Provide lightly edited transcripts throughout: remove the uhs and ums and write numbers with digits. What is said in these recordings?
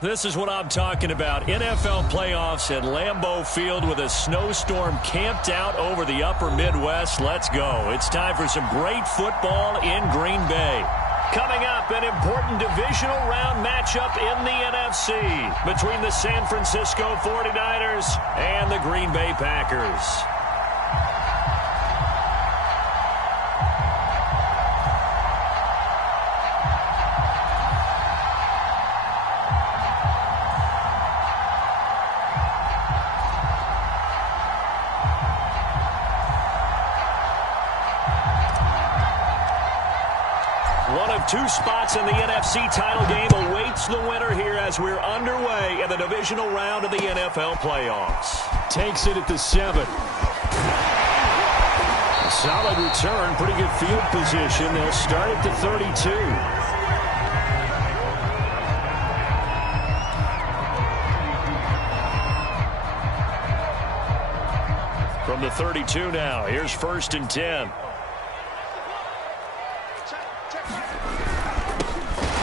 This is what I'm talking about. NFL playoffs at Lambeau Field with a snowstorm camped out over the upper Midwest. Let's go. It's time for some great football in Green Bay. Coming up, an important divisional round matchup in the NFC between the San Francisco 49ers and the Green Bay Packers. One of two spots in the NFC title game awaits the winner here as we're underway in the divisional round of the NFL playoffs. Takes it at the 7. A solid return, pretty good field position. They'll start at the 32. From the 32 now, here's 1st and 10.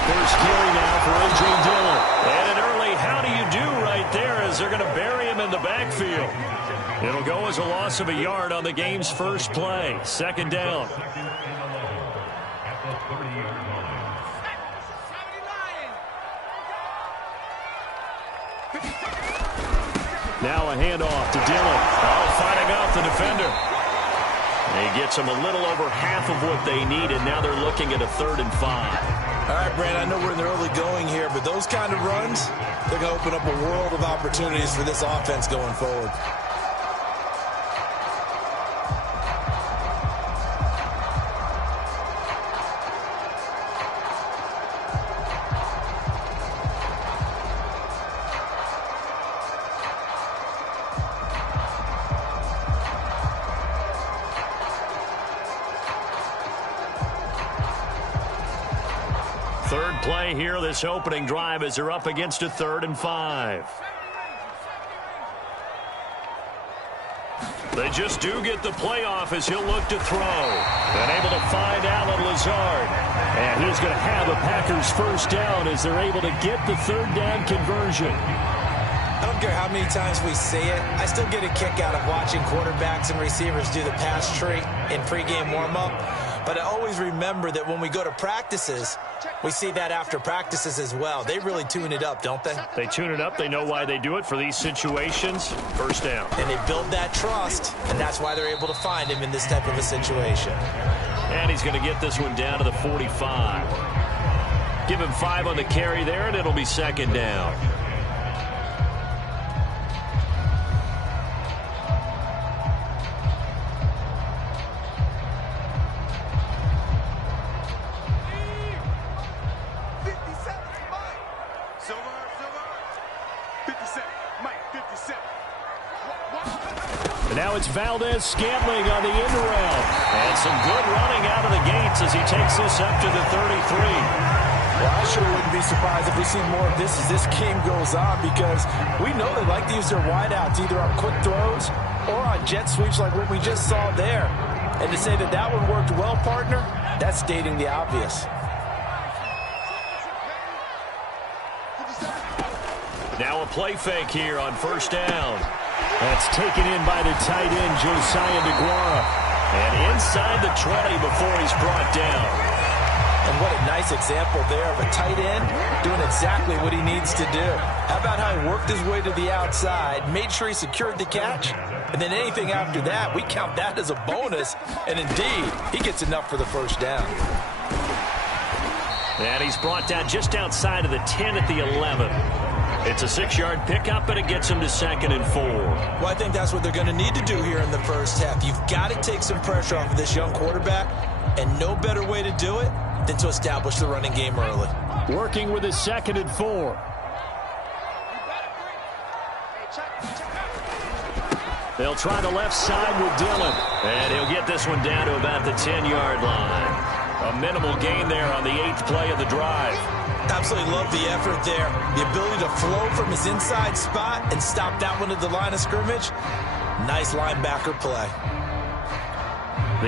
First carry now for A.J. Dillon. And an early how do you do right there as they're going to bury him in the backfield. It'll go as a loss of a yard on the game's first play. 2nd down. Now a handoff to Dillon. Fighting off the defender. He gets them a little over half of what they needed. Now they're looking at a 3rd and 5. All right, Brand, I know we're in the early going here, but those kind of runs, they're going to open up a world of opportunities for this offense going forward. Third play here, this opening drive as they're up against a 3rd and 5. They just do get the playoff as he'll look to throw. And able to find Allen Lazard. And he's going to have a Packers first down as they're able to get the 3rd down conversion. I don't care how many times we see it. I still get a kick out of watching quarterbacks and receivers do the pass tree in pregame warm-up. But I always remember that when we go to practices, we see that after practices as well. They really tune it up, don't they? They tune it up. They know why they do it for these situations. First down. And they build that trust, and that's why they're able to find him in this type of a situation. And he's going to get this one down to the 45. Give him 5 on the carry there, and it'll be 2nd down. Now it's Valdez-Scantling on the end route. And some good running out of the gates as he takes this up to the 33. Well, I sure wouldn't be surprised if we see more of this as this game goes on, because we know they like to use their wideouts either on quick throws or on jet sweeps like what we just saw there. And to say that that one worked well, partner, that's stating the obvious. Now a play fake here on 1st down. That's taken in by the tight end, Josiah DeGuara. And inside the 20 before he's brought down. And what a nice example there of a tight end doing exactly what he needs to do. How about how he worked his way to the outside, made sure he secured the catch, and then anything after that, we count that as a bonus. And indeed, he gets enough for the first down. And he's brought down just outside of the 10 at the 11. It's a 6-yard pickup, but it gets him to 2nd and 4. Well, I think that's what they're going to need to do here in the first half. You've got to take some pressure off of this young quarterback, and no better way to do it than to establish the running game early. Working with his 2nd and 4. They'll try the left side with Dillon, and he'll get this one down to about the 10-yard line. A minimal gain there on the 8th play of the drive. Absolutely love the effort there. The ability to flow from his inside spot and stop that one at the line of scrimmage. Nice linebacker play.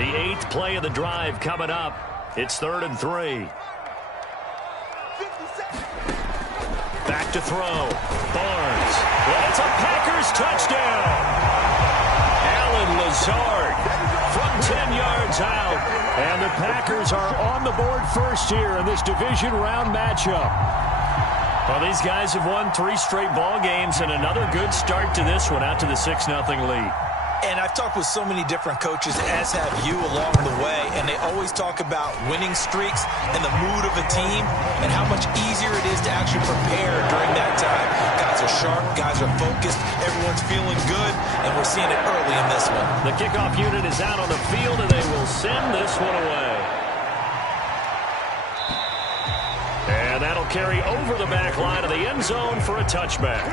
The 8th play of the drive coming up. It's 3rd and 3. Back to throw. Barnes. It's a Packers touchdown. Allen Lazard from 10 yards out. And the Packers are on the board first here in this division round matchup. Well, these guys have won 3 straight ball games, and another good start to this one out to the 6-0 lead. And I've talked with so many different coaches, as have you, along the way, and they always talk about winning streaks and the mood of a team and how much easier it is to actually prepare during that time. Guys are sharp, guys are focused, everyone's feeling good, and we're seeing it early in this one. The kickoff unit is out on the field, and they will send this one away. And that'll carry over the back line of the end zone for a touchback.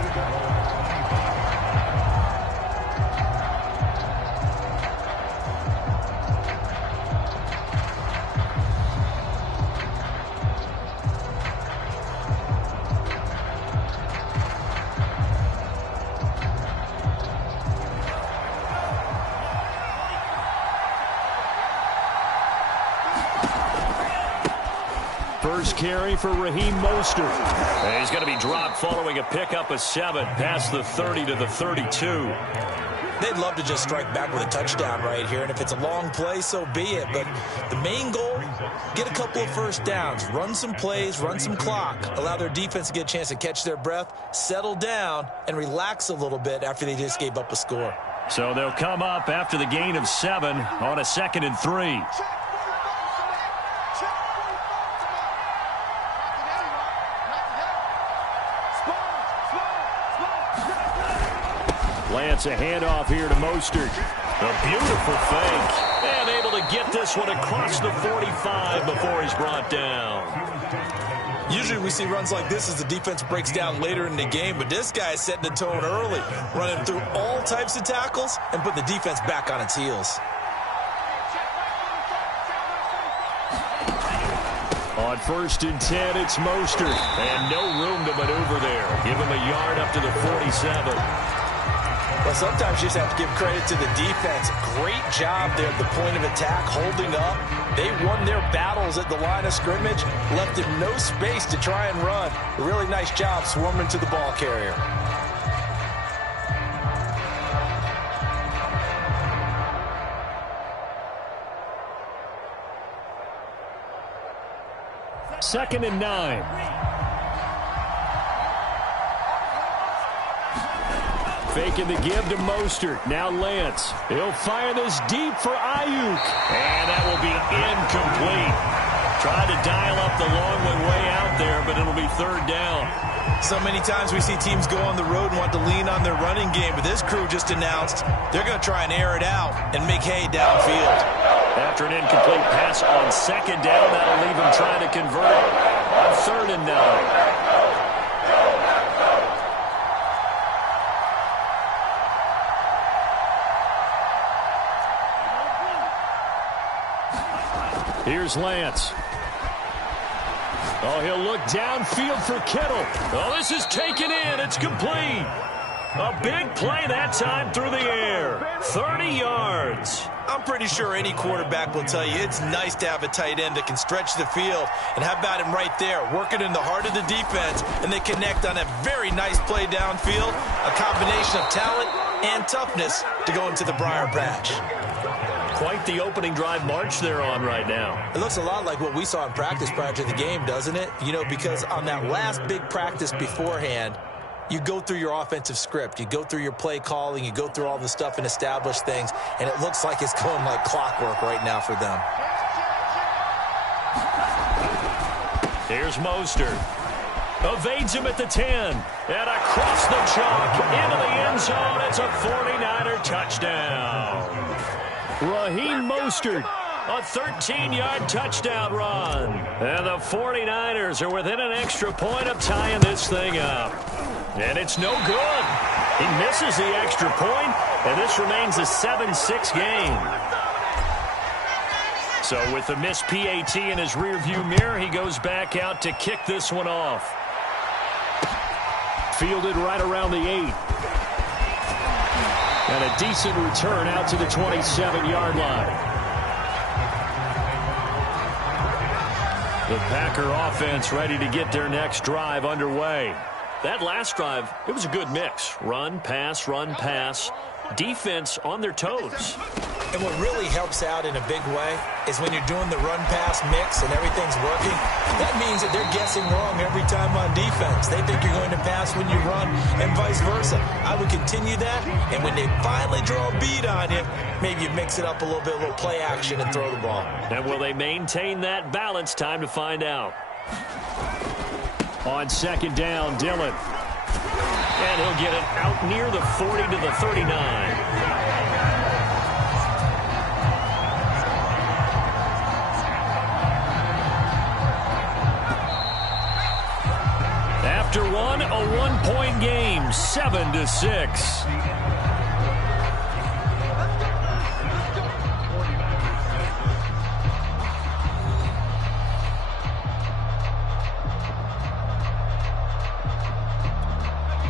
First carry for Raheem Mostert. And he's going to be dropped following a pickup of 7 past the 30 to the 32. They'd love to just strike back with a touchdown right here, and if it's a long play, so be it. But the main goal, get a couple of first downs, run some plays, run some clock, allow their defense to get a chance to catch their breath, settle down, and relax a little bit after they just gave up a score. So they'll come up after the gain of 7 on a 2nd and 3. Lance, a handoff here to Mostert. A beautiful fake. And able to get this one across the 45 before he's brought down. Usually we see runs like this as the defense breaks down later in the game, but this guy is setting the tone early, running through all types of tackles and put the defense back on its heels. On 1st and 10, it's Mostert. And no room to maneuver there. Give him a yard up to the 47. Well, sometimes you just have to give credit to the defense. Great job there at the point of attack, holding up. They won their battles at the line of scrimmage, left him no space to try and run. A really nice job swarming to the ball carrier. Second and 9. Faking the give to Mostert. Now Lance. He'll fire this deep for Ayuk. And that will be incomplete. Tried to dial up the long one way out there, but it'll be 3rd down. So many times we see teams go on the road and want to lean on their running game, but this crew just announced they're going to try and air it out and make hay downfield. After an incomplete pass on 2nd down, that'll leave him trying to convert on 3rd and 9. Here's Lance. Oh, he'll look downfield for Kittle. Oh, this is taken in. It's complete. A big play that time through the air. 30 yards. I'm pretty sure any quarterback will tell you it's nice to have a tight end that can stretch the field. And how about him right there, working in the heart of the defense, and they connect on a very nice play downfield. A combination of talent and toughness to go into the briar patch. Quite the opening drive march they're on right now. It looks a lot like what we saw in practice prior to the game, doesn't it? You know, because on that last big practice beforehand, you go through your offensive script, you go through your play calling, you go through all the stuff and establish things, and it looks like it's going like clockwork right now for them. Here's Mostert. Evades him at the 10. And across the chalk into the end zone. It's a 49er touchdown. Raheem Mostert, a 13-yard touchdown run. And the 49ers are within an extra point of tying this thing up. And it's no good. He misses the extra point, and this remains a 7-6 game. So with the missed PAT in his rearview mirror, he goes back out to kick this one off. Fielded right around the 8. And a decent return out to the 27-yard line. The Packer offense ready to get their next drive underway. that last drive, it was a good mix. Run, pass, defense on their toes. And what really helps out in a big way is when you're doing the run-pass mix and everything's working, that means that they're guessing wrong every time on defense. They think you're going to pass when you run and vice versa. I would continue that, and when they finally draw a beat on you, maybe you mix it up a little bit, a little play action, and throw the ball. And will they maintain that balance? Time to find out. On second down, Dillon. And he'll get it out near the 40 to the 39. After one, a one-point game, 7-6.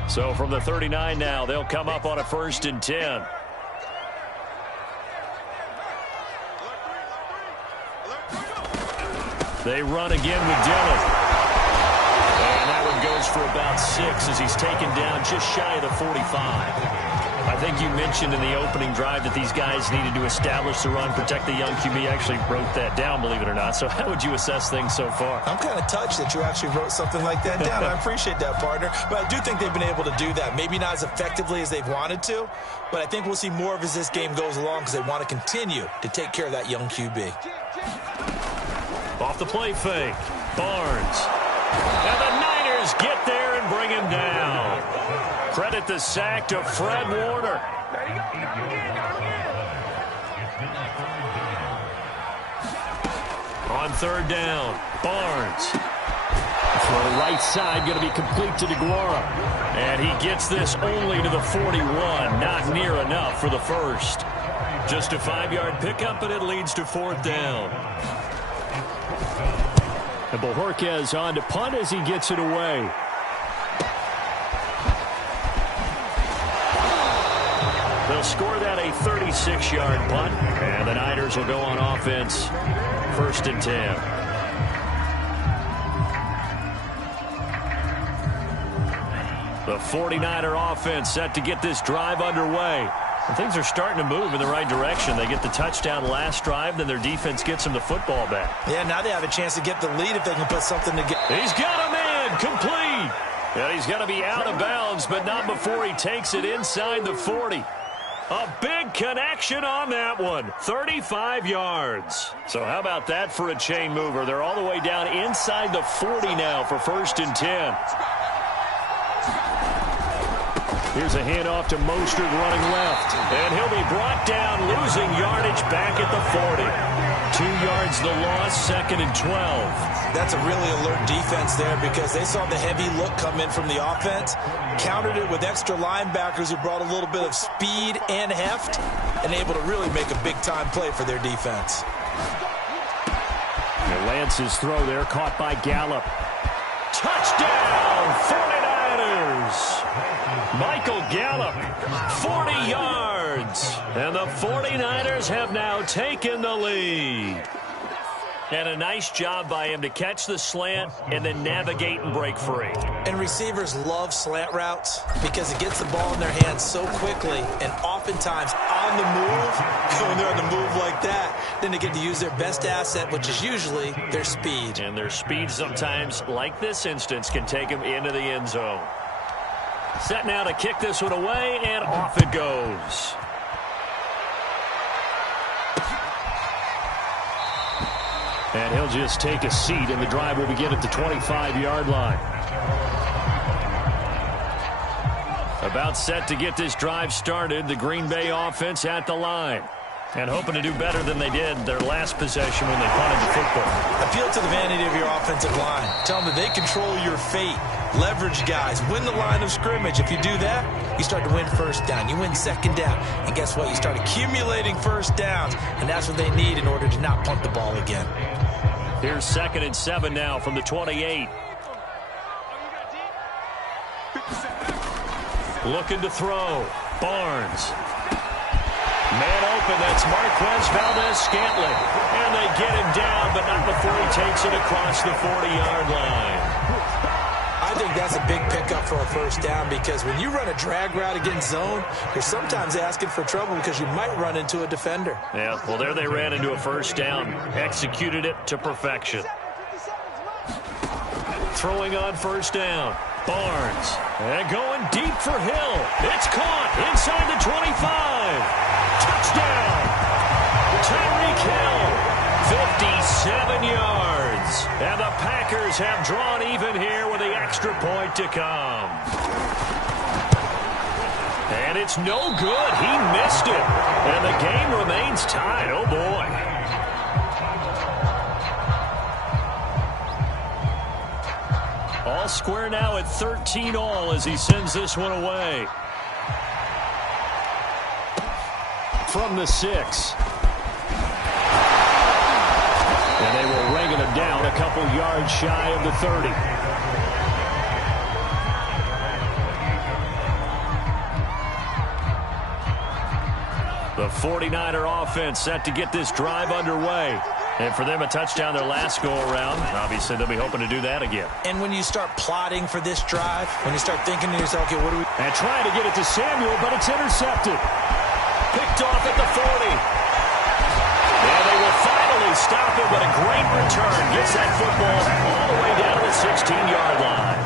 So from the 39 now, they'll come up on a 1st and 10. They run again with Dillon. And that one goes for about 6 as he's taken down just shy of the 45. I think you mentioned in the opening drive that these guys needed to establish the run, protect the young QB. Actually wrote that down, believe it or not. So how would you assess things so far? I'm kind of touched that you actually wrote something like that down. I appreciate that, partner. But I do think they've been able to do that. Maybe not as effectively as they've wanted to, but I think we'll see more of as this game goes along because they want to continue to take care of that young QB. Off the play fake, Barnes. And the Niners get there and bring him down. Credit the sack to Fred Warner. On 3rd down, Barnes. Throw right side, going to be complete to DeGuara. And he gets this only to the 41. Not near enough for the first. Just a 5-yard pickup, and it leads to 4th down. And Bojorquez on to punt as he gets it away. They'll score that a 36-yard punt, and the Niners will go on offense 1st and 10. The 49er offense set to get this drive underway. And things are starting to move in the right direction. They get the touchdown last drive, then their defense gets them the football back. Yeah, now they have a chance to get the lead if they can put something together. He's got him in, complete. And he's going to be out of bounds, but not before he takes it inside the 40. A big connection on that one, 35 yards. So how about that for a chain mover? They're all the way down inside the 40 now for 1st and 10. Here's a handoff to Mostert running left. And he'll be brought down, losing yardage back at the 40. 2 yards the loss, 2nd and 12. That's a really alert defense there because they saw the heavy look come in from the offense, countered it with extra linebackers who brought a little bit of speed and heft, and able to really make a big-time play for their defense. And Lance's throw there, caught by Gallup. Touchdown, 49ers! Michael Gallup, 40 yards. And the 49ers have now taken the lead. And a nice job by him to catch the slant and then navigate and break free. And receivers love slant routes because it gets the ball in their hands so quickly and oftentimes on the move. When they're on the move like that, then they get to use their best asset, which is usually their speed. And their speed sometimes, like this instance, can take them into the end zone. Set now to kick this one away, and off it goes. And he'll just take a seat, and the drive will begin at the 25-yard line. About set to get this drive started, the Green Bay offense at the line. And hoping to do better than they did their last possession when they punted the football. Appeal to the vanity of your offensive line. Tell them that they control your fate. Leverage guys. Win the line of scrimmage. If you do that, you start to win 1st down. You win 2nd down. And guess what? You start accumulating 1st downs. And that's what they need in order to not punt the ball again. Here's 2nd and 7 now from the 28. Looking to throw. Barnes. Man open, that's Marquez Valdez-Scantling. And they get him down, but not before he takes it across the 40-yard line. I think that's a big pickup for a first down, because when you run a drag route against zone, you're sometimes asking for trouble because you might run into a defender. Yeah, well, there they ran into a first down. Executed it to perfection. Throwing on first down. Barnes. And going deep for Hill. It's caught inside the 25. Touchdown. Tyreek Hill. 57 yards. And the Packers have drawn even here with the extra point to come. And it's no good. He missed it. And the game remains tied. Oh, boy. All square now at 13-all as he sends this one away. From the 6. And they were ringing him down a couple yards shy of the 30. The 49er offense set to get this drive underway. And for them, a touchdown their last go-around. Obviously, they'll be hoping to do that again. And when you start plotting for this drive, when you start thinking to yourself, okay, what do we... And trying to get it to Samuel, but it's intercepted. Picked off at the 40. And they will finally stop it, but a great return. Gets that football all the way down to the 16-yard line.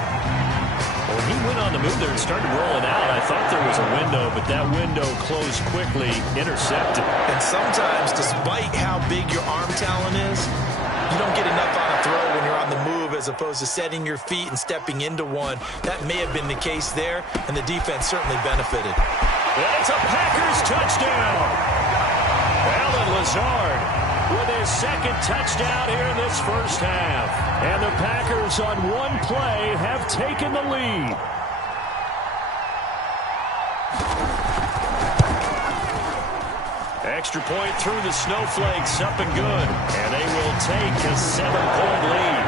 Well, he went on the move there and started rolling out. I thought there was a window, but that window closed quickly, intercepted. And sometimes, despite how big your arm talent is, you don't get enough on a throw when you're on the move as opposed to setting your feet and stepping into one. That may have been the case there, and the defense certainly benefited. And it's a Packers touchdown. Allen Lazard with his second touchdown here in this first half. And the Packers on one play have taken the lead. Extra point through the snowflakes, up and good. And they will take a 7-point lead.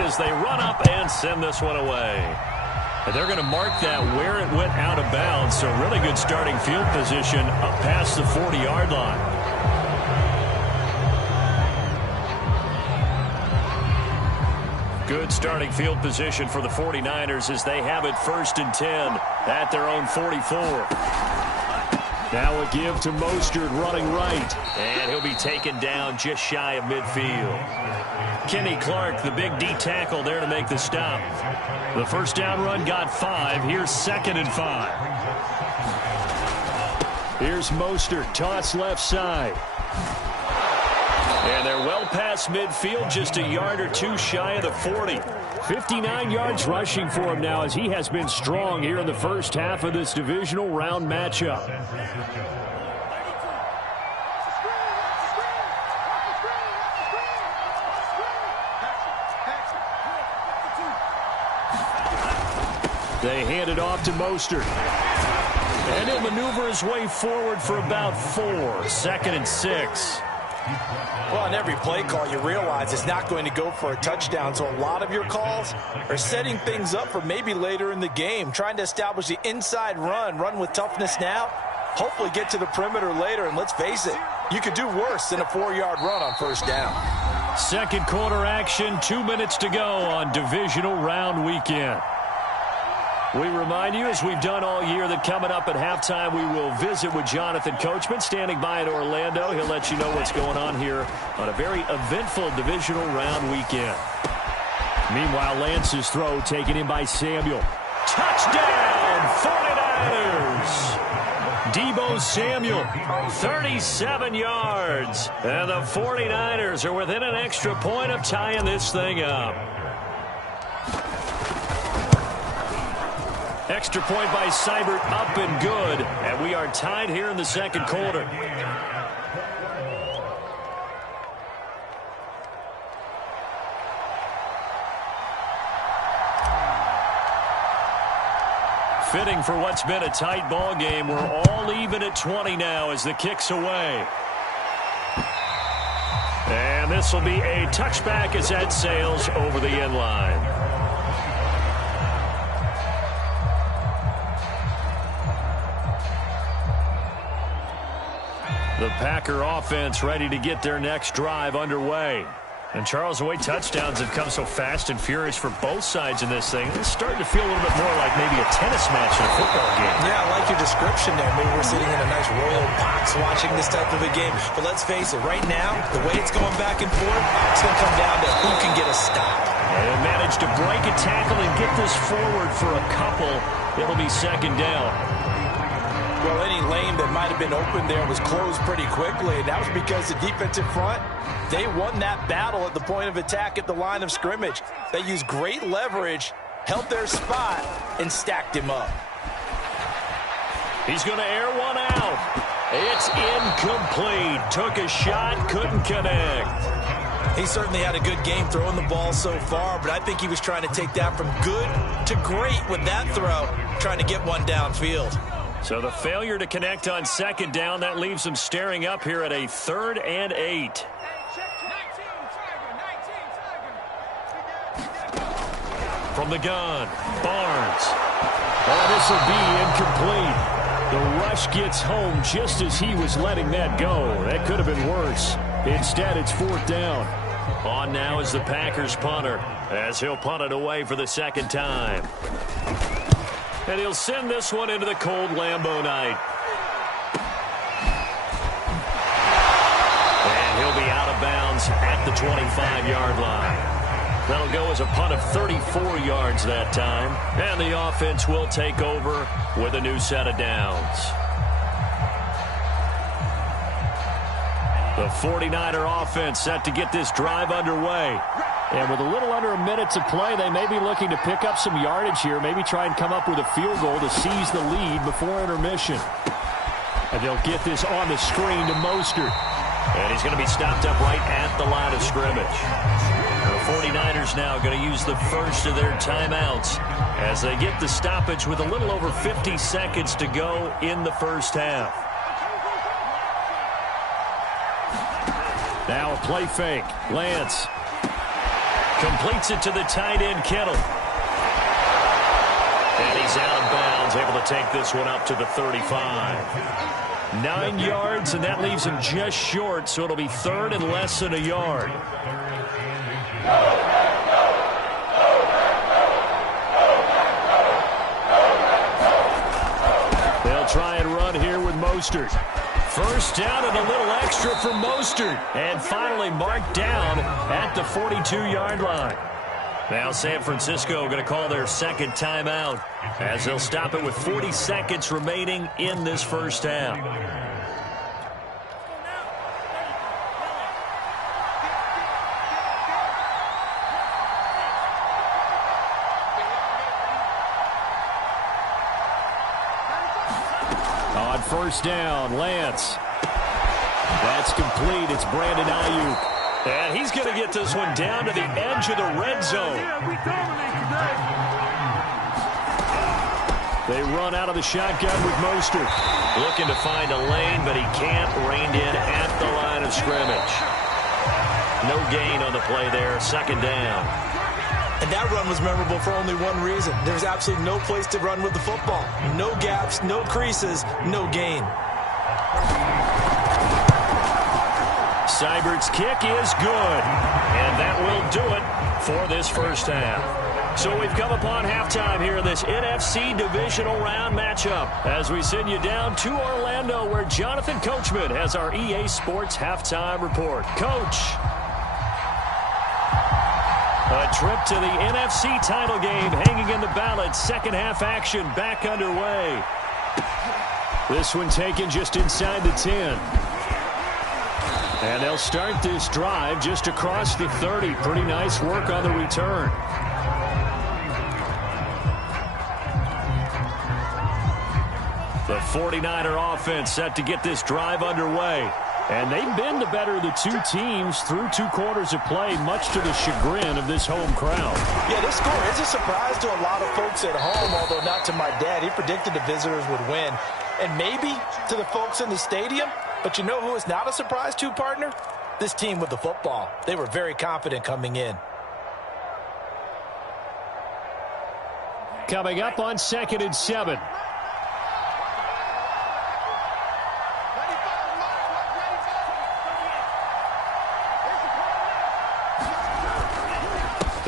As they run up and send this one away. And they're going to mark that where it went out of bounds. So really good starting field position up past the 40-yard line. Good starting field position for the 49ers as they have it 1st and 10 at their own 44. Now a give to Mostert running right. And he'll be taken down just shy of midfield. Kenny Clark, the big D tackle there to make the stop. The first down run got 5. Here's 2nd and 5. Here's Mostert, toss left side. And they're well past midfield, just a yard or two shy of the 40. 59 yards rushing for him now as he has been strong here in the first half of this divisional round matchup. They hand it off to Mostert. And he'll maneuver his way forward for about 4. 2nd and 6. Well, on every play call, you realize it's not going to go for a touchdown. So a lot of your calls are setting things up for maybe later in the game, trying to establish the inside run with toughness now, hopefully get to the perimeter later. And let's face it, you could do worse than a 4-yard run on first down. Second quarter action, 2 minutes to go on divisional round weekend. We remind you, as we've done all year, that coming up at halftime, we will visit with Jonathan Coachman, standing by in Orlando. He'll let you know what's going on here on a very eventful divisional round weekend. Meanwhile, Lance's throw taken in by Samuel. Touchdown, 49ers! Deebo Samuel, 37 yards. And the 49ers are within an extra point of tying this thing up. Extra point by Seibert, up and good. And we are tied here in the second quarter. Fitting for what's been a tight ball game. We're all even at 20 now as the kick's away. And this will be a touchback as that sails over the end line. The Packer offense ready to get their next drive underway. And, Charles, the way touchdowns have come so fast and furious for both sides in this thing, it's starting to feel a little bit more like maybe a tennis match in a football game. Yeah, I like your description there. Maybe we're sitting in a nice royal box watching this type of a game. But let's face it, right now, the way it's going back and forth, it's going to come down to who can get a stop. And managed to break a tackle and get this forward for a couple. It'll be second down. Well, any lane that might have been open there was closed pretty quickly, and that was because the defensive front, they won that battle at the point of attack at the line of scrimmage. They used great leverage, held their spot, and stacked him up. He's going to air one out. It's incomplete. Took a shot, couldn't connect. He certainly had a good game throwing the ball so far, but I think he was trying to take that from good to great with that throw, trying to get one downfield. So the failure to connect on second down, that leaves them staring up here at a 3rd and 8. From the gun, Barnes. Oh, this will be incomplete. The rush gets home just as he was letting that go. That could have been worse. Instead, it's 4th down. On now is the Packers punter, as he'll punt it away for the second time. And he'll send this one into the cold Lambeau night. And he'll be out of bounds at the 25-yard line. That'll go as a punt of 34 yards that time. And the offense will take over with a new set of downs. The 49er offense set to get this drive underway. And with a little under a minute to play, they may be looking to pick up some yardage here, maybe try and come up with a field goal to seize the lead before intermission. And they'll get this on the screen to Mostert. And he's going to be stopped up right at the line of scrimmage. The 49ers now going to use the first of their timeouts as they get the stoppage with a little over 50 seconds to go in the first half. Now a play fake. Lance completes it to the tight end, Kittle. And he's out of bounds, able to take this one up to the 35. 9 yards, and that leaves him just short, so it'll be 3rd and less than a yard. They'll try and run here with Mostert. First down and a little extra for Mostert. And finally marked down at the 42-yard line. Now San Francisco going to call their second timeout as they'll stop it with 40 seconds remaining in this first half. On first down, Lance. That's complete. It's Brandon Ayuk. And he's going to get this one down to the edge of the red zone. They run out of the shotgun with Mostert. Looking to find a lane, but he can't. Reined in at the line of scrimmage. No gain on the play there. Second down. And that run was memorable for only one reason. There's absolutely no place to run with the football. No gaps, no creases, no gain. Seibert's kick is good. And that will do it for this first half. So we've come upon halftime here in this NFC divisional round matchup as we send you down to Orlando where Jonathan Coachman has our EA Sports halftime report. Coach. A trip to the NFC title game hanging in the balance. Second half action back underway. This one taken just inside the 10. And they'll start this drive just across the 30. Pretty nice work on the return. The 49er offense set to get this drive underway. And they've been the better of the two teams through 2 quarters of play, much to the chagrin of this home crowd. Yeah, this score is a surprise to a lot of folks at home, although not to my dad. He predicted the visitors would win. And maybe to the folks in the stadium. But you know who is not a surprise to, partner? This team with the football. They were very confident coming in. Coming up on 2nd and 7.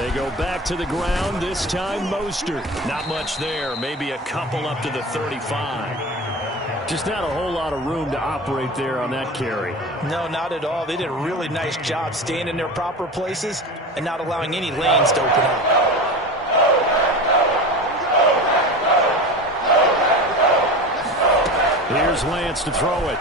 They go back to the ground, this time Mostert. Not much there, maybe a couple up to the 35. Just not a whole lot of room to operate there on that carry. No, not at all. They did a really nice job staying in their proper places and not allowing any lanes to open up. Here's Lance to throw it.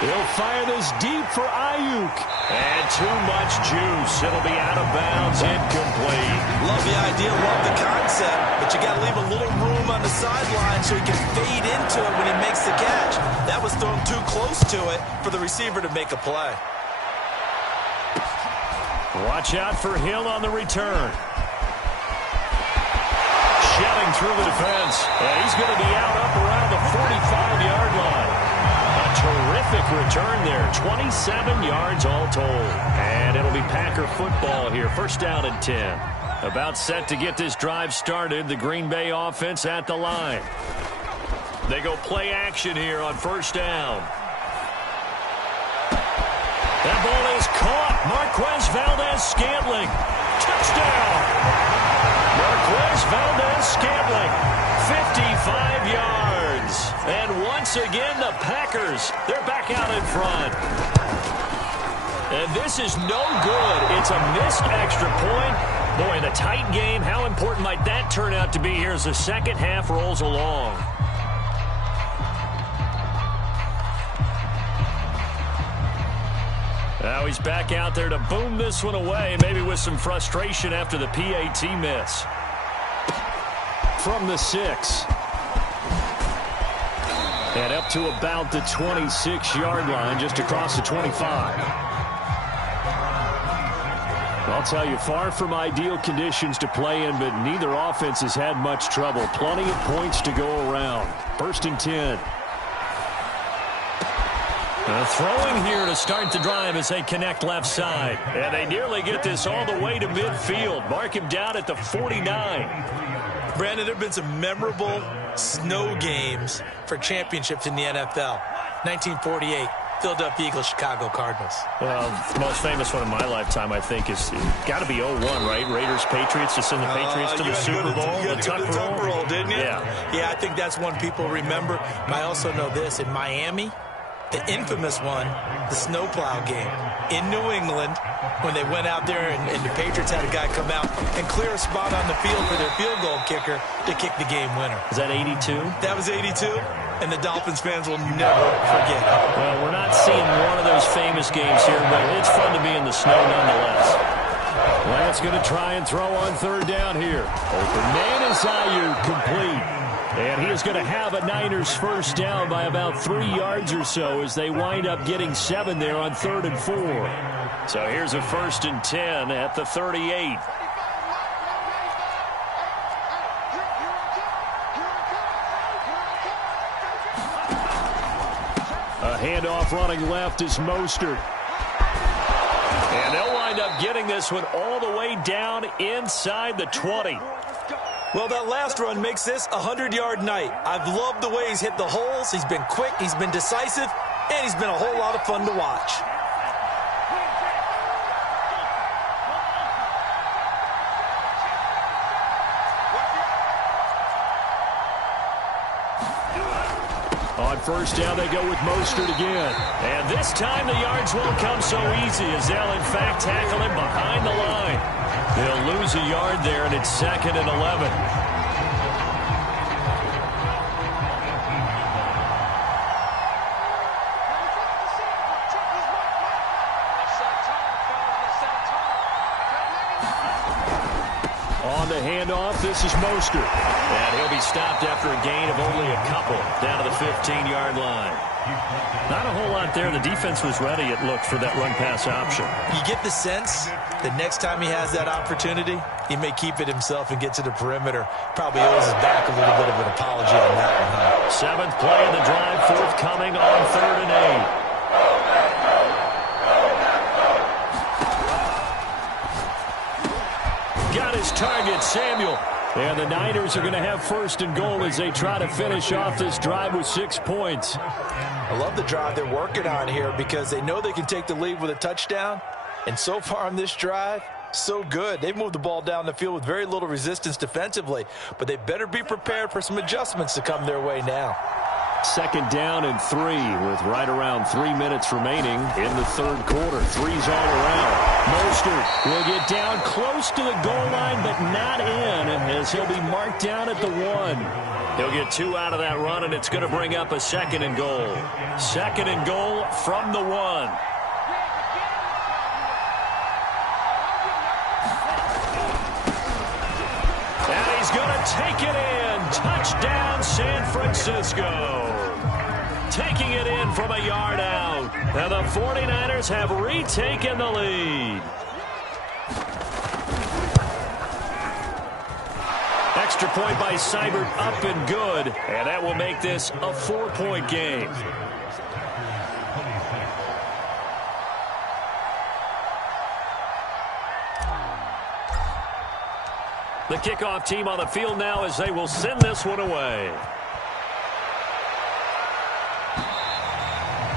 He'll fire this deep for Ayuk. And too much juice. It'll be out of bounds, incomplete. Love the idea, love the concept, but you got to leave a little room on the sideline so he can fade into it when he makes the catch. That was thrown too close to it for the receiver to make a play. Watch out for Hill on the return. Shelling through the defense. And he's going to be out up around the 45-yard line. A terrific return there. 27 yards all told. And it'll be Packer football here. First down and 10. About set to get this drive started. The Green Bay offense at the line. They go play action here on first down. That ball is caught. Marquez Valdez-Scantling. Touchdown. Marquez Valdez-Scantling. 55 yards. And once again, the Packers, they're back out in front. And this is no good. It's a missed extra point. Boy, in a tight game, how important might that turn out to be here as the second half rolls along? Now he's back out there to boom this one away, maybe with some frustration after the PAT miss. From the 6. And up to about the 26-yard line, just across the 25. I'll tell you, far from ideal conditions to play in, but neither offense has had much trouble. Plenty of points to go around. First and 10. Throwing here to start the drive as they connect left side. And they nearly get this all the way to midfield. Mark him down at the 49. Brandon, there have been some memorable snow games for championships in the NFL. 1948, Philadelphia Eagles, Chicago Cardinals. Well, the most famous one in my lifetime, I think, is got to be 01, right? Raiders, Patriots, to send the Patriots to the Super Bowl. You took the Tuck roll, didn't you? Yeah, I think that's one people remember. I also know this. In Miami, the infamous one, the snowplow game in New England, when they went out there and the Patriots had a guy come out and clear a spot on the field for their field goal kicker to kick the game winner. Is that 82? That was 82, and the Dolphins fans will never forget it. Well, we're not seeing one of those famous games here, but it's fun to be in the snow nonetheless. Lance going to try and throw on third down here. Open man is Ayuk, complete. And he is going to have a Niners first down by about 3 yards or so as they wind up getting 7 there on 3rd and 4. So here's a 1st and 10 at the 38. A handoff running left is Mostert. And they'll wind up getting this one all the way down inside the 20. Well, that last run makes this a 100-yard night. I've loved the way he's hit the holes. He's been quick, he's been decisive, and he's been a whole lot of fun to watch. On first down, they go with Mostert again. And this time the yards won't come so easy as they'll, in fact, tackle him behind the line. They'll lose a yard there, and it's 2nd and 11. On the handoff, this is Mostert. And he'll be stopped after a gain of only a couple down to the 15-yard line. Not a whole lot there. The defense was ready, it looked, for that run-pass option. You get the sense that next time he has that opportunity, he may keep it himself and get to the perimeter. Probably owes his back a little bit of an apology on that one, huh? 7th play of the drive, forthcoming on 3rd and 8. Got his target, Samuel. And the Niners are going to have 1st and goal as they try to finish off this drive with 6 points. I love the drive they're working on here because they know they can take the lead with a touchdown, And so far on this drive, so good. They've moved the ball down the field with very little resistance defensively, but they better be prepared for some adjustments to come their way now. 2nd down and 3 with right around 3 minutes remaining in the 3rd quarter. 3's all around. Mostert will get down close to the goal line, but not in, as he'll be marked down at the 1. He'll get 2 out of that run, and it's going to bring up a 2nd and goal. 2nd and goal from the 1. And he's going to take it in. Touchdown, San Francisco. Taking it in from a yard out. And the 49ers have retaken the lead. Extra point by Seibert, up and good. And that will make this a 4-point game. The kickoff team on the field now as they will send this one away.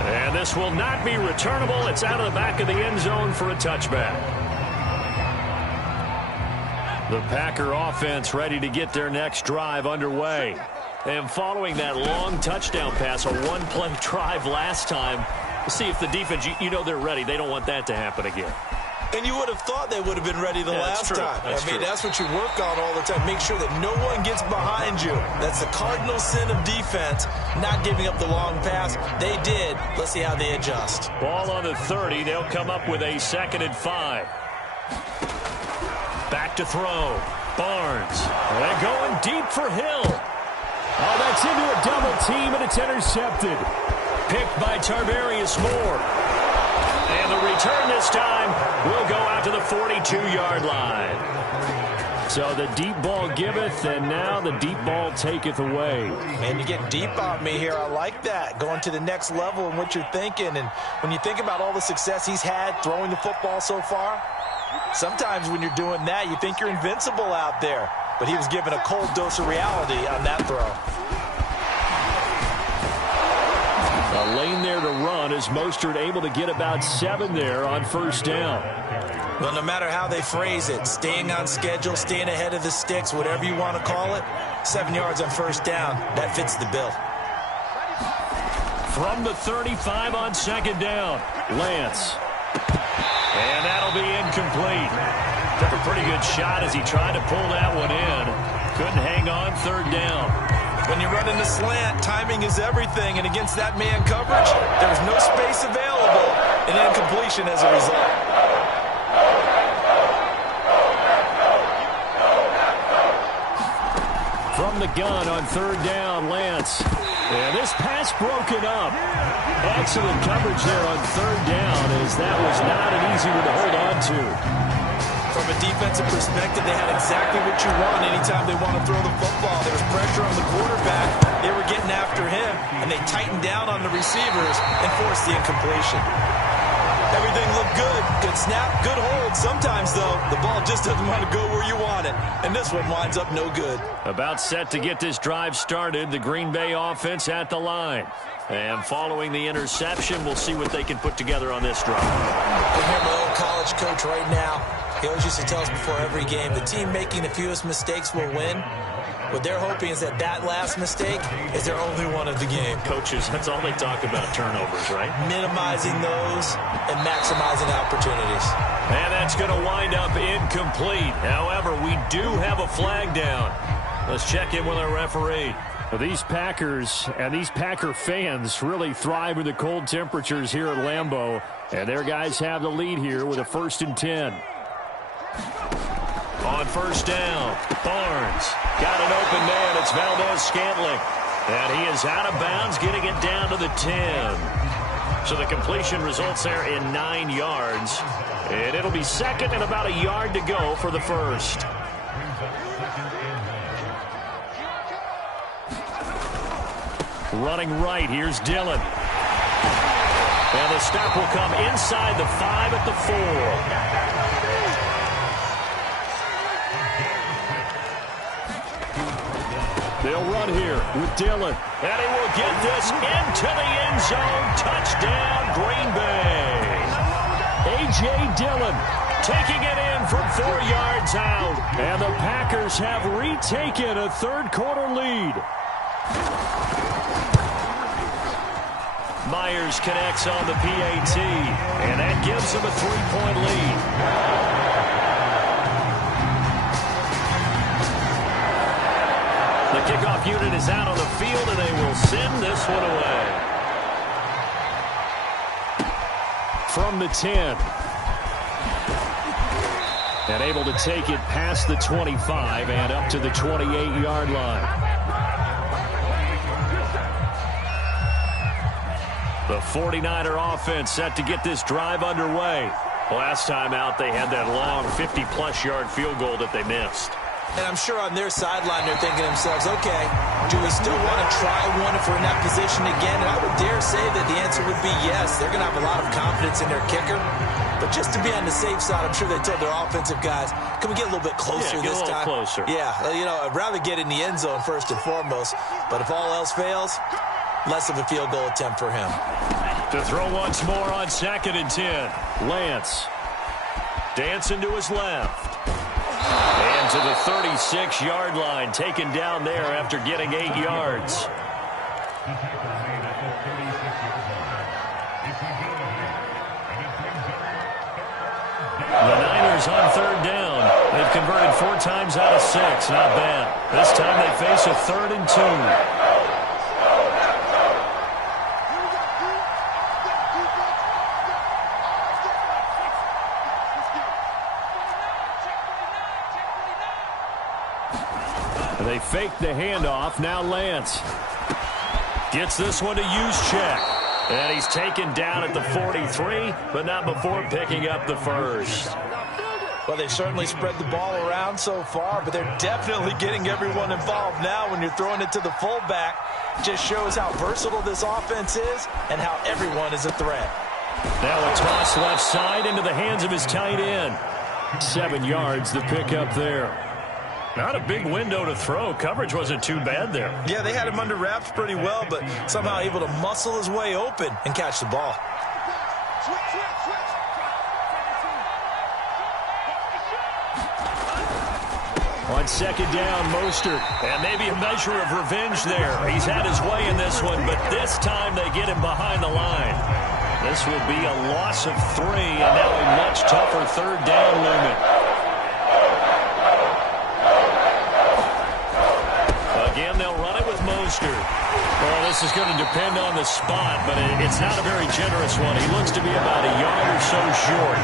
And this will not be returnable. It's out of the back of the end zone for a touchback. The Packer offense ready to get their next drive underway. And following that long touchdown pass, a one-play drive last time, we'll see if the defense, you know they're ready. They don't want that to happen again. And you would have thought they would have been ready the last time. That's what you work on all the time. Make sure that no one gets behind you. That's the cardinal sin of defense, not giving up the long pass. They did. Let's see how they adjust. Ball on the 30. They'll come up with a 2nd and 5. Back to throw. Barnes. They're going deep for Hill. Oh, that's into a double team, and it's intercepted. Picked by Tarvarius Moore. And the return this time will go out to the 42-yard line. So the deep ball giveth, and now the deep ball taketh away. And you get deep on me here. I like that. Going to the next level in what you're thinking. And when you think about all the success he's had throwing the football so far, sometimes when you're doing that, you think you're invincible out there. But he was given a cold dose of reality on that throw. A lane there to run as Mostert able to get about 7 there on 1st down. Well, no matter how they phrase it, staying on schedule, staying ahead of the sticks, whatever you want to call it, 7 yards on 1st down, that fits the bill. From the 35 on 2nd down, Lance. And that'll be incomplete. Took a pretty good shot as he tried to pull that one in. Couldn't hang on 3rd down. When you run in the slant, timing is everything, and against that man coverage, there's no space available, and incompletion as a result. From the gun on 3rd down, Lance. And this pass broken up. Excellent coverage there on 3rd down, as that was not an easy one to hold on to. From a defensive perspective, they had exactly what you want anytime they want to throw the football. There was pressure on the quarterback. They were getting after him, and they tightened down on the receivers and forced the incompletion. Everything looked good. Good snap, good hold. Sometimes, though, the ball just doesn't want to go where you want it, and this one winds up no good. About set to get this drive started, the Green Bay offense at the line. And following the interception, we'll see what they can put together on this drive. I can hear my old college coach right now. He always used to tell us before every game, the team making the fewest mistakes will win. What they're hoping is that that last mistake is their only one of the game. Coaches, that's all they talk about, turnovers, right? Minimizing those and maximizing opportunities. And that's going to wind up incomplete. However, we do have a flag down. Let's check in with our referee. Well, these Packers and these Packer fans really thrive in the cold temperatures here at Lambeau. And their guys have the lead here with a 1st and 10. On 1st down, Barnes got an open man. It's Valdez-Scantling. And he is out of bounds, getting it down to the 10. So the completion results there in 9 yards. And it'll be 2nd and about a yard to go for the 1st. Running right, here's Dillon. And the stop will come inside the 5 at the 4. They'll run here with Dillon. And he will get this into the end zone. Touchdown, Green Bay. A.J. Dillon taking it in from 4 yards out. And the Packers have retaken a third-quarter lead. Myers connects on the PAT, and that gives them a 3-point lead. The kickoff unit is out on the field, and they will send this one away. From the 10. And able to take it past the 25 and up to the 28-yard line. The 49er offense set to get this drive underway. Last time out, they had that long 50-plus yard field goal that they missed. And I'm sure on their sideline they're thinking to themselves, okay, do we still want to try one if we're in that position again? And I would dare say that the answer would be yes. They're going to have a lot of confidence in their kicker. But just to be on the safe side, I'm sure they told their offensive guys, can we get a little bit closer this time? Closer. Yeah, you know, I'd rather get in the end zone first and foremost. But if all else fails, less of a field goal attempt for him. To throw once more on 2nd and 10. Lance. Dancing to his left. And to the 36-yard line, taken down there after getting 8 yards. The Niners on 3rd down. They've converted 4 times out of 6. Not bad. This time they face a 3rd and 2. They fake the handoff. Now Lance gets this one to Juszczyk. And he's taken down at the 43, but not before picking up the first. Well, they certainly spread the ball around so far, but they're definitely getting everyone involved now when you're throwing it to the fullback. Just shows how versatile this offense is and how everyone is a threat. Now a toss left side into the hands of his tight end. 7 yards the pick up there. Not a big window to throw. Coverage wasn't too bad there. Yeah, they had him under wraps pretty well, but somehow able to muscle his way open and catch the ball. On 2nd down, Mostert. And maybe a measure of revenge there. He's had his way in this one, but this time they get him behind the line. This will be a loss of 3, and now a much tougher 3rd down limit. Again, they'll run it with Mostert. Well, this is going to depend on the spot, but it's not a very generous one. He looks to be about a yard or so short.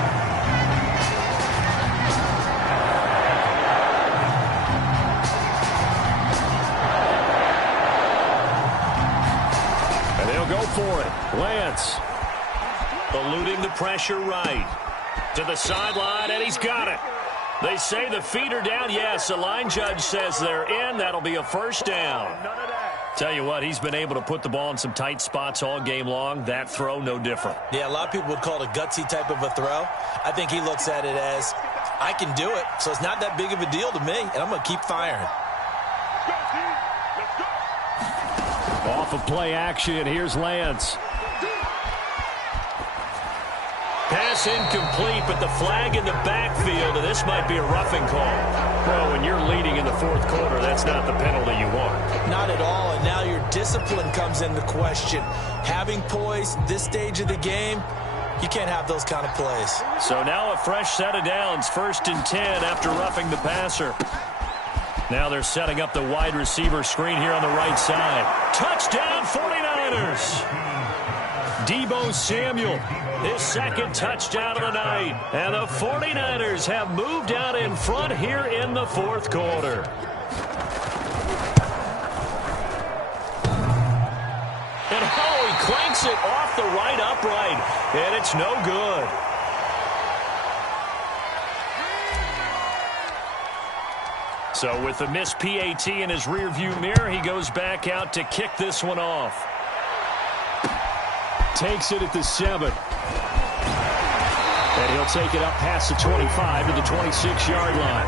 And they'll go for it. Lance eluding the pressure right. To the sideline, and he's got it. They say the feet are down. Yes, the line judge says they're in. That'll be a first down. Tell you what, he's been able to put the ball in some tight spots all game long. That throw, no different. Yeah, a lot of people would call it a gutsy type of a throw. I think he looks at it as, I can do it, so it's not that big of a deal to me, and I'm going to keep firing. Off of play action, here's Lance. Pass incomplete, but the flag in the backfield, and this might be a roughing call. Well, when you're leading in the 4th quarter, that's not the penalty you want. Not at all, and now your discipline comes into question. Having poise this stage of the game, you can't have those kind of plays. So now a fresh set of downs, 1st and 10 after roughing the passer. Now they're setting up the wide receiver screen here on the right side. Touchdown 49ers! Deebo Samuel, his 2nd touchdown of the night. And the 49ers have moved out in front here in the 4th quarter. And he clanks it off the right upright. And it's no good. So with the missed PAT in his rearview mirror, he goes back out to kick this one off. Takes it at the 7. And he'll take it up past the 25 to the 26-yard line.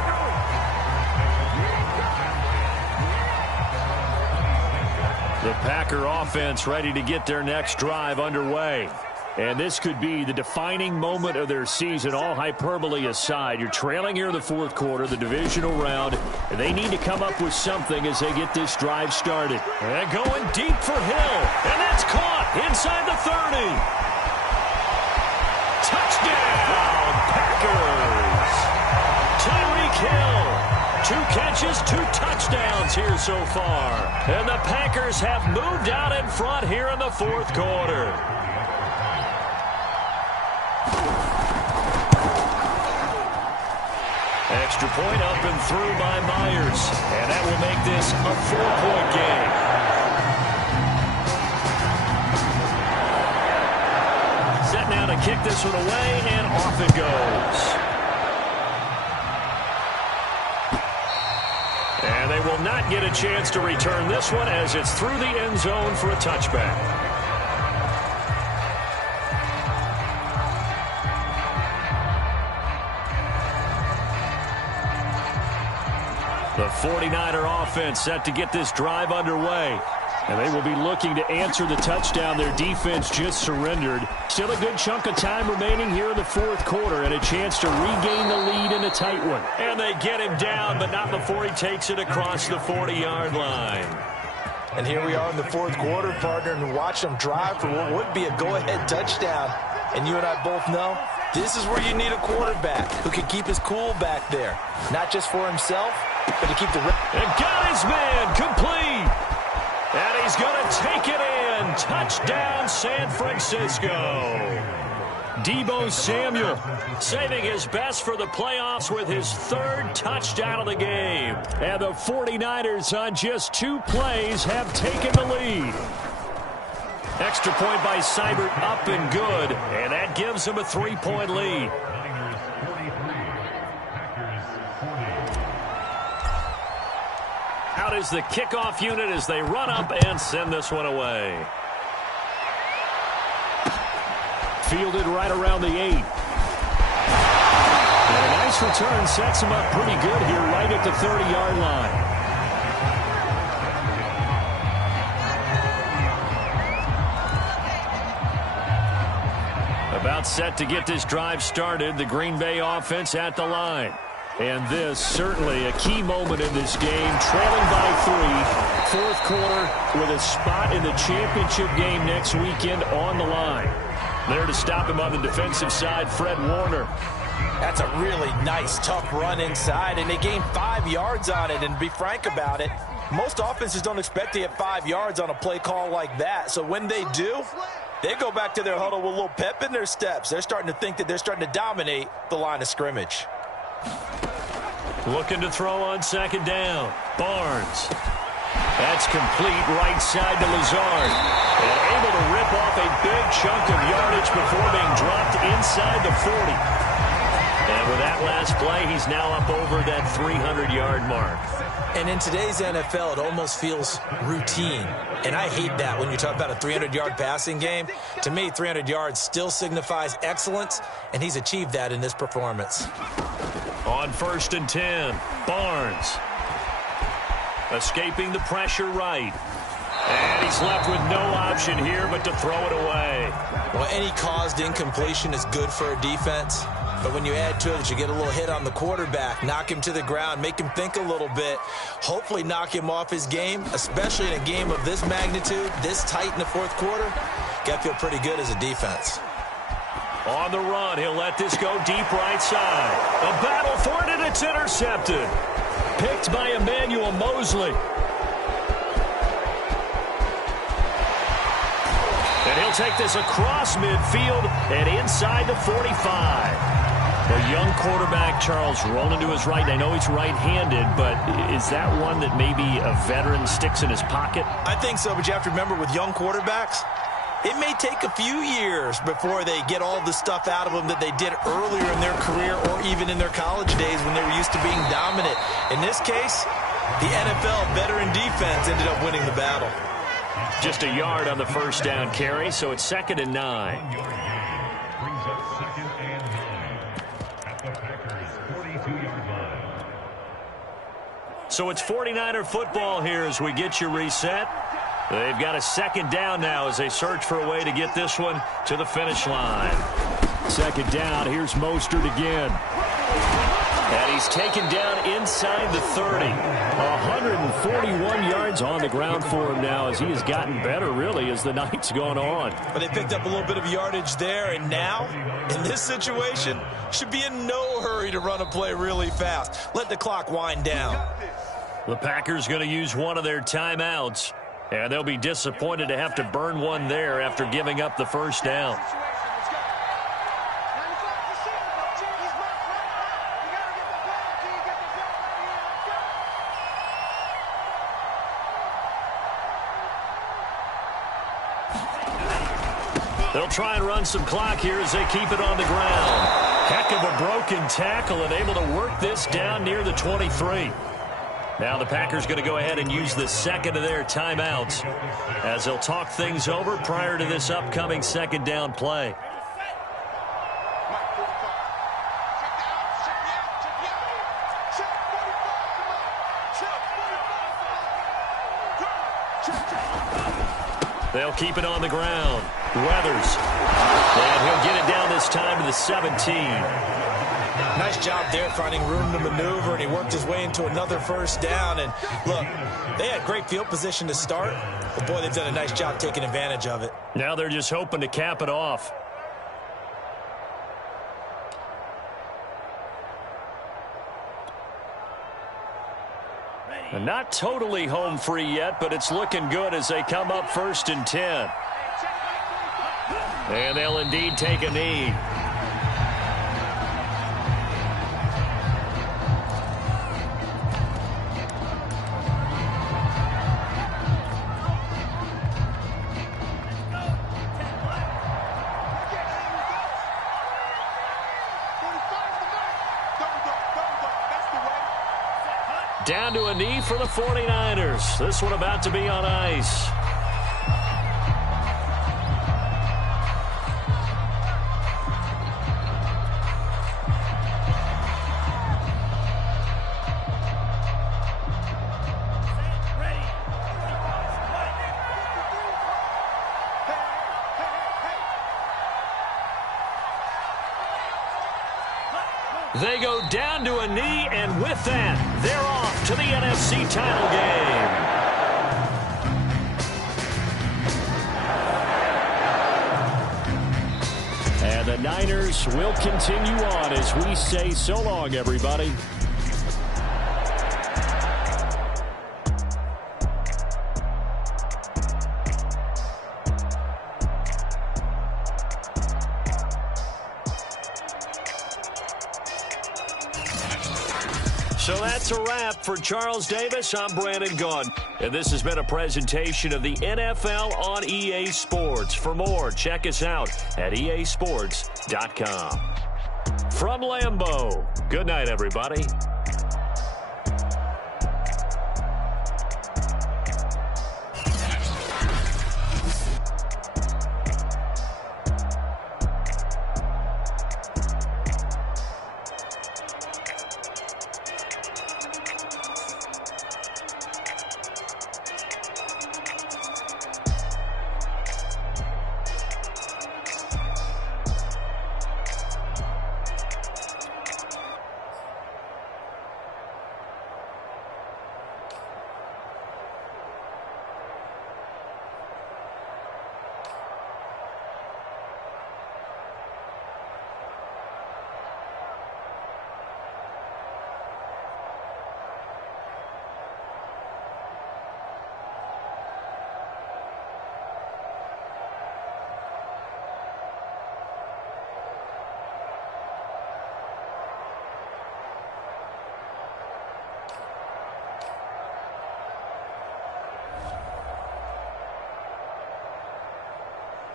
The Packer offense ready to get their next drive underway. And this could be the defining moment of their season, all hyperbole aside. You're trailing here in the fourth quarter, the divisional round. And they need to come up with something as they get this drive started. And going deep for Hill. And that's caught inside the 30. Touchdown, Packers. Tyreek Hill. 2 catches, 2 touchdowns here so far. And the Packers have moved out in front here in the fourth quarter. Extra point up and through by Myers. And that will make this a 4-point game. Set now to kick this one away, and off it goes. And they will not get a chance to return this one as it's through the end zone for a touchback. The 49er offense set to get this drive underway. And they will be looking to answer the touchdown their defense just surrendered. Still a good chunk of time remaining here in the fourth quarter and a chance to regain the lead in a tight one. And they get him down, but not before he takes it across the 40-yard line. And here we are in the fourth quarter, partner, and watch them drive for what would be a go-ahead touchdown. And you and I both know this is where you need a quarterback who can keep his cool back there. Not just for himself, but to keep the... And got his man complete. And he's going to take it in. Touchdown, San Francisco. Deebo Samuel saving his best for the playoffs with his 3rd touchdown of the game. And the 49ers on just 2 plays have taken the lead. Extra point by Seibert up and good. And that gives them a 3-point lead. Out is the kickoff unit as they run up and send this one away. Fielded right around the 8. And a nice return sets him up pretty good here right at the 30-yard line. About set to get this drive started, the Green Bay offense at the line. And this certainly a key moment in this game, trailing by 3, fourth quarter with a spot in the championship game next weekend on the line. There to stop him on the defensive side, Fred Warner. That's a really nice, tough run inside, and they gained 5 yards on it. And to be frank about it, most offenses don't expect to get 5 yards on a play call like that. So when they do, they go back to their huddle with a little pep in their steps. They're starting to think that they're starting to dominate the line of scrimmage. Looking to throw on 2nd down. Barnes. That's complete right side to Lazard. And able to rip off a big chunk of yardage before being dropped inside the 40. And with that last play, he's now up over that 300-yard mark. And in today's NFL, it almost feels routine. And I hate that when you talk about a 300-yard passing game. To me, 300 yards still signifies excellence, and he's achieved that in this performance. On 1st and 10, Barnes. Escaping the pressure right. And he's left with no option here but to throw it away. Well, any caused incompletion is good for a defense. But when you add to it that you get a little hit on the quarterback, knock him to the ground, make him think a little bit, hopefully knock him off his game, especially in a game of this magnitude, this tight in the fourth quarter, got to feel pretty good as a defense. On the run, he'll let this go deep right side. A battle for it, and it's intercepted. Picked by Emmanuel Mosley. And he'll take this across midfield and inside the 45. A young quarterback, Charles, rolling to his right. I know he's right-handed, but is that one that maybe a veteran sticks in his pocket? I think so, but you have to remember with young quarterbacks, it may take a few years before they get all the stuff out of them that they did earlier in their career or even in their college days when they were used to being dominant. In this case, the NFL veteran defense ended up winning the battle. Just a yard on the 1st down carry, so it's 2nd and 9. Brings up 2nd and 9 at the Packers' 42-yard line. So it's 49er football here as we get you reset. They've got a second down now as they search for a way to get this one to the finish line. Second down, here's Mostert again. And he's taken down inside the 30. 141 yards on the ground for him now as he has gotten better, really, as the night's gone on. But they picked up a little bit of yardage there, and now, in this situation, should be in no hurry to run a play really fast. Let the clock wind down. The Packers going to use one of their timeouts, and they'll be disappointed to have to burn one there after giving up the first down. They'll try and run some clock here as they keep it on the ground. Heck of a broken tackle and able to work this down near the 23. Now the Packers going to go ahead and use the second of their timeouts as they'll talk things over prior to this upcoming second down play. They'll keep it on the ground. Weathers. And he'll get it down this time to the 17. Nice job there finding room to maneuver, and he worked his way into another first down. And look, they had great field position to start, but boy, they've done a nice job taking advantage of it. Now they're just hoping to cap it off. And not totally home free yet, but it's looking good as they come up 1st and 10. And they'll indeed take a knee. Down to a knee for the 49ers. This one about to be on ice. They go down to a knee, and with that, they're off to the NFC title game. And the Niners will continue on as we say so long, everybody. So that's a wrap for Charles Davis. I'm Brandon Gunn, and this has been a presentation of the NFL on EA Sports. For more, check us out at easports.com. From Lambeau, good night, everybody.